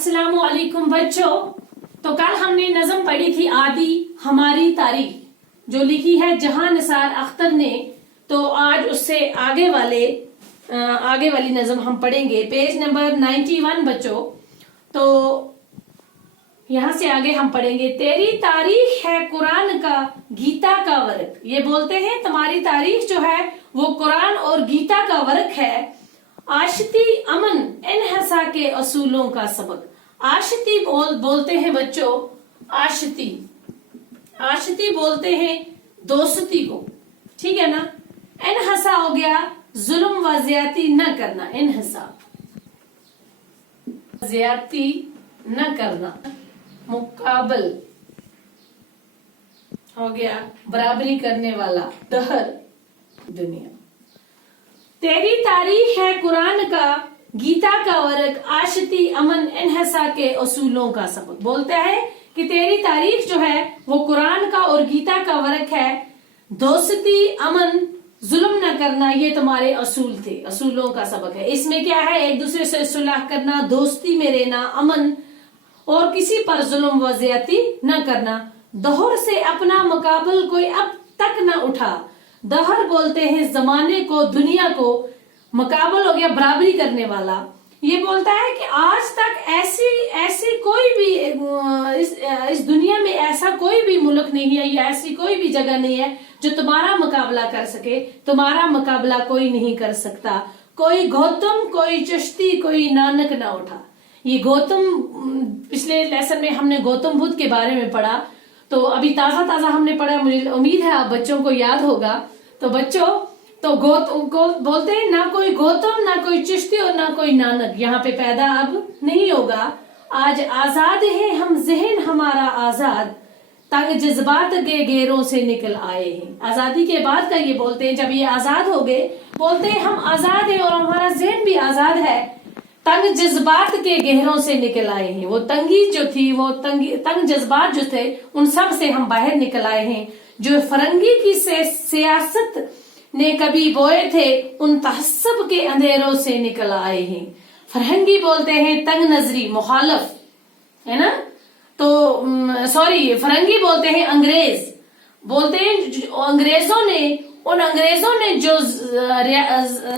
अस्सलाम वालेकुम बच्चों। तो कल हमने नज़म पढ़ी थी आदि हमारी तारीख, जो लिखी है जहां निसार अख्तर ने। तो आज उससे आगे वाली नज़म हम पढ़ेंगे, पेज नंबर 91 बच्चों। तो यहाँ से आगे हम पढ़ेंगे, तेरी तारीख है कुरान का गीता का वर्क। ये बोलते हैं तुम्हारी तारीख जो है वो कुरान और गीता का वर्क है। आशती अमन इनहसा के असूलों का सबक। आशती बोलते हैं बच्चों, आशती बोलते हैं दोस्ती को, ठीक है ना। इनहसा हो गया जुल्म व ज्यादती न करना, इनहसा ज्यादती न करना। मुकाबल हो गया बराबरी करने वाला, दहर दुनिया। तेरी तारीख है कुरान का गीता का वर्क, आशती अमन इनहसा के असूलों का सबक। बोलता है कि तेरी तारीख जो है वो कुरान का और गीता का वर्क है। दोस्ती अमन जुल्म न करना, ये तुम्हारे असूल थे, असूलों का सबक है। इसमें क्या है, एक दूसरे से सुलह करना, दोस्ती में रहना, अमन, और किसी पर जुल्म व ज्यादती न करना। दहर से अपना मुकाबल कोई अब तक न उठा। दहर बोलते हैं जमाने को, दुनिया को। मुकाबल हो गया बराबरी करने वाला। ये बोलता है कि आज तक ऐसी कोई भी इस दुनिया में ऐसा कोई भी मुल्क नहीं है या ऐसी कोई भी जगह नहीं है जो तुम्हारा मुकाबला कर सके। तुम्हारा मुकाबला कोई नहीं कर सकता। कोई गौतम, कोई चिश्ती, कोई नानक ना उठा। ये गौतम, पिछले लेसन में हमने गौतम बुद्ध के बारे में पढ़ा, तो अभी ताजा हमने पढ़ा। मुझे उम्मीद है आप बच्चों को याद होगा। तो बच्चों, तो बोलते हैं ना कोई गौतम, ना कोई चिश्ती और ना कोई नानक यहाँ पे पैदा अब नहीं होगा। आज आजाद है हम, जहन हमारा आजाद, तंग जज्बात के घेरों से निकल आए हैं। आजादी के बाद का ये बोलते हैं, जब ये आजाद हो गए, बोलते हैं हम आजाद हैं और हमारा जहन भी आजाद है, तंग जज्बात के गहरों से निकल आए हैं। वो तंगी जो थी, वो तंग जज्बात जो थे, उन सब से हम बाहर निकल आए हैं। जो फरंगी की सियासत ने कभी बोए थे, उन तहस्सब के अंधेरों से निकल आए हैं। फरंगी बोलते हैं तंग नजरी, मुखालफ, है ना। तो फरंगी बोलते हैं अंग्रेज, बोलते हैं उन अंग्रेजों ने जो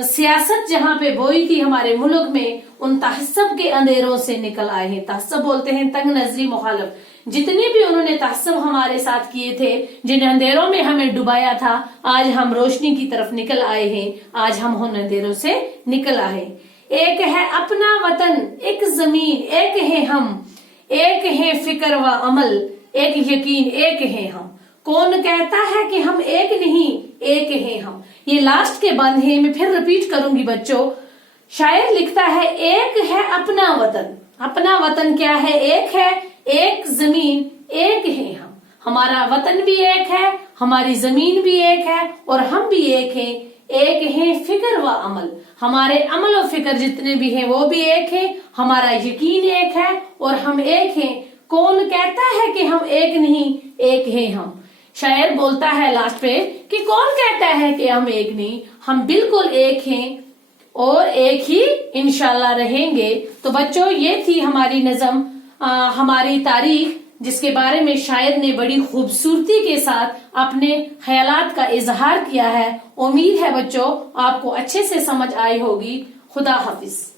सियासत जहाँ पे बोई थी हमारे मुल्क में, उन तहस्सब के अंधेरों से निकल आए हैं। तहस्सब बोलते हैं तंग नजरी, मुखालफ। जितने भी उन्होंने तहस्सब हमारे साथ किए थे, जिन अंधेरों में हमें डुबाया था, आज हम रोशनी की तरफ निकल आए हैं। आज हम उन अंधेरों से निकल आए। एक है अपना वतन, एक जमीन, एक है हम, एक है फिक्र व अमल, एक यकीन, एक है हम। कौन कहता है कि हम एक नहीं, एक हैं हम। ये लास्ट के बंद है, मैं फिर रिपीट करूंगी बच्चों। शायर लिखता है, एक है अपना वतन। अपना वतन क्या है? एक है, एक जमीन, एक है हम। हमारा वतन भी एक है, हमारी जमीन भी एक है, और हम भी एक हैं। एक है फिक्र व अमल, हमारे अमल और फिक्र जितने भी हैं वो भी एक है। हमारा यकीन एक है और हम एक हैं। कौन कहता है कि हम एक नहीं, एक हैं हम। शायर बोलता है लास्ट पे कि कौन कहता है कि हम एक नहीं, हम बिल्कुल एक हैं और एक ही इंशाल्लाह रहेंगे। तो बच्चों, ये थी हमारी नज़म हमारी तारीख, जिसके बारे में शायर ने बड़ी खूबसूरती के साथ अपने ख्यालात का इजहार किया है। उम्मीद है बच्चों आपको अच्छे से समझ आई होगी। खुदा हाफिज।